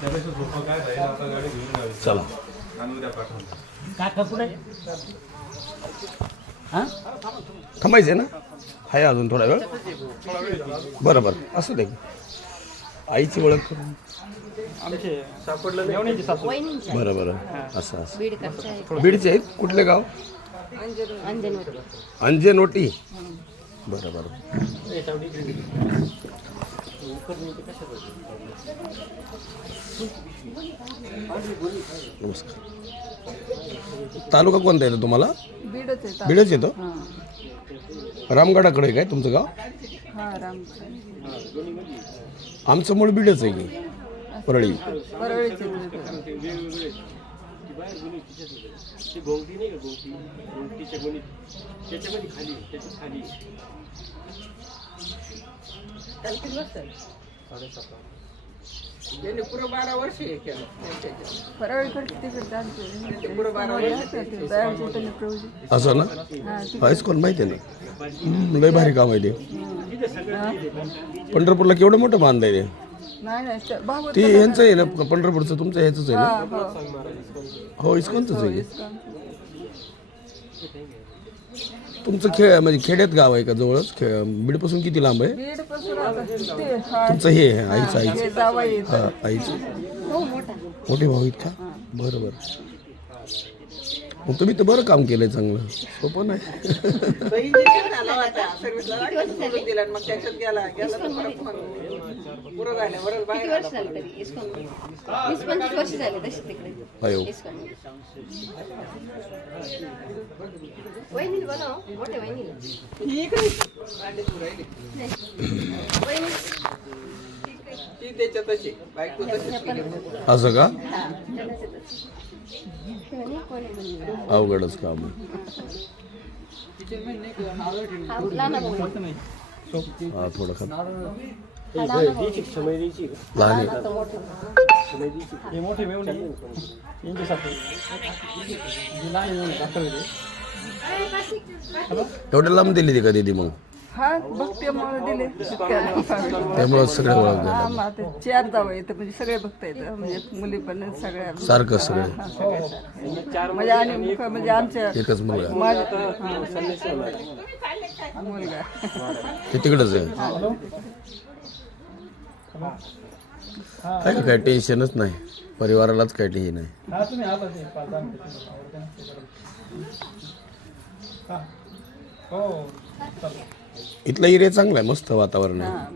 त्यापेक्षा सोपं काय जाईल आता गाडी घेऊन जावी चला. आणि उद्या पाठवून काका कुठे? हा? थांबायचे ना? आहे अजून थोडा वेळ? बरं बरं. असू दे. आईची ओळख करून. आमचे मेवणीचे सासू. वहिनींच्या बरं बरं. असं असं. बीडकडच्या आहेत. बीडचे आहेत? कुठले गाव? अंजनवटी अंजनोटी. बरं बरं. नमस्कार. तालुका कोणता येतो तुम्हाला? बीडच आहे बीडच येतो? हां. रामगडाकडे आहे काय तुमचं गाव? हां राम आमचं मूळ बीडच आहे की? परळी. परळीचे त्यांनी पुरं बारा वर्ष हे केलं. असं ना? हां हायस कोण माहिती आहे ना? लय भारी काम आहे ते. पंढरपूरला केवढं मोठं नाही नाही ते ते यांचं आहे ना? पंढरपूरचं तुमचं ह्याचंच आहे ना? हां हो. हो इस्कॉनच आहे? इस्कॉन. तुमचं खेळ म्हणजे खेड्यात गाव आहे का जवळच? खे बीडपासून किती लांब आहे? बीडपासून हा तुमचं हे आहे, आईचं आईचं. हे आईचं हो मोठा मोठे भाऊ आहेत का? बरं बरं. मग तुम्ही तर बरं काम केलंय चांगलं. सोपं नाही. किती वर्ष झाले तरी इस्कॉन? वीस पंचवीस वर्ष झाले तशी तिकडे. अयो इस्कॉन. ही. असं का? हा? अवघडच काम हा. हा थोडं खा. लहान मोठं एवढ्या लांब दिली ती का दिदी मग? हा भक्तीमुळे दिले. त्यामुळं सगळं ओळख हा झालं मग ते चार जावं येतं म्हणजे सगळे बघता येतं. म्हणजे मुली पण सगळ्या. सारखं सगळं. म्हणजे आणि मुख- म्हणजे आमच्या एकच मुलगा. माझ्या हा, मुलगा. ते तिकडच आहे. काय काय टेन्शनच नाही. परिवारालाच काय हे नाही. हा इथला एरिया चांगला आहे मस्त वातावरण आहे. हा.